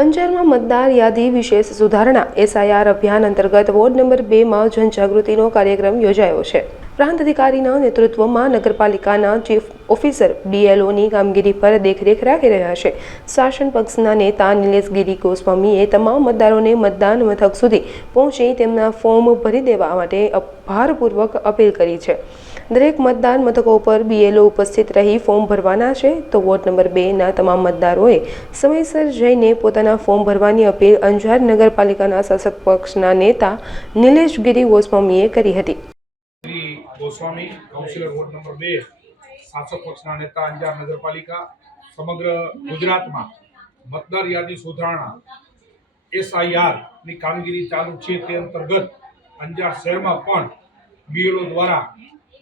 અંજારમાં મતદાર યાદી વિશેષ સુધારણા એસઆઈઆર અભિયાન અંતર્ગત વોર્ડ નંબર 2 માં જનજાગૃતિનો કાર્યક્રમ યોજાયો છે। પ્રાંત અધિકારીના નેતૃત્વમાં નગરપાલિકાના ચીફ ઓફિસર BLOની કામગીરી પર દેખરેખ રાખી રહ્યા છે। શાસન પક્ષના નેતા નિલેશ ગિરી ગોસ્વામીએ તમામ મતદારોને મતદાન મથક સુધી પહોંચી તેમના ફોર્મ ભરી દેવા માટે ભારપૂર્વક અપીલ કરી છે। દરેક મતદાન મથકો પર BLO ઉપસ્થિત રહી ફોર્મ ભરવાના છે, તો વોર્ડ નંબર 2ના તમામ મતદારોએ સમયસર જઈને પોતાના ફોર્મ ભરવાની અપીલ અંજાર નગરપાલિકાના શાસક પક્ષના નેતા નિલેશ ગિરી ગોસ્વામીએ કરી હતી। ગોસ્વામી કાઉન્સિલર વોર્ડ નંબર 2 શાસક પક્ષના નેતા અંજાર નગરપાલિકા સમગ્ર ગુજરાતમાં મતદાર યાદી સુધારણા SIR ની કામગીરી ચાલુ છે। તે અંતર્ગત અંજાર શહેરમાં પણ BLO દ્વારા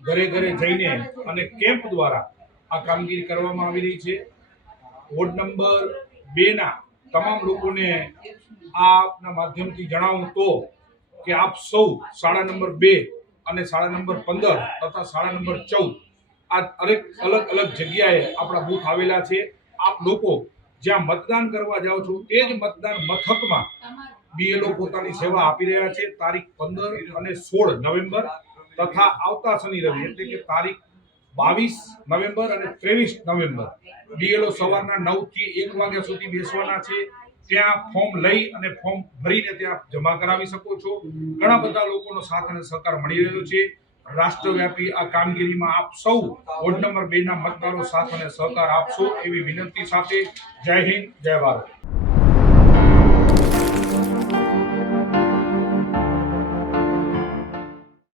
ઘરે ઘરે જઈને અને કેમ્પ દ્વારા આ કામગીરી કરવામાં આવી રહી છે। વોર્ડ નંબર 2 ના તમામ લોકોને આપના માધ્યમથી જણાવું તો કે આપ સૌ શાળા નંબર 2 અને શાળા નંબર 15 તથા શાળા નંબર 14 આ અલગ અલગ જગ્યાએ આપણા બૂથ આવેલા છે। આપ લોકો જ્યાં મતદાન કરવા જાઓ છો તે જ મતદાન મથકમાં BLO પોતાની સેવા આપી રહ્યા છે। તારીખ 15 અને 16 નવેમ્બર તથા આવતા શનિ રવિ એટલે કે તારીખ 22 નવેમ્બર અને 23 નવેમ્બર BLO સવારના 9 થી 1 વાગ્યા સુધી બેસવાના છે। ત્યાં ફોર્મ લઈ અને ફોર્મ ભરીને ત્યાં જમા કરાવી શકો છો। ઘણા બધા લોકોનો સાથ અને સહકાર મળી રહ્યો છે। રાષ્ટ્રવ્યાપી આ કામગીરીમાં આપ સૌ વોર્ડ નંબર 2 ના મતદારો સાથ અને સહકાર આપશો એવી વિનંતી સાથે જય હિન્દ, જય ભારત।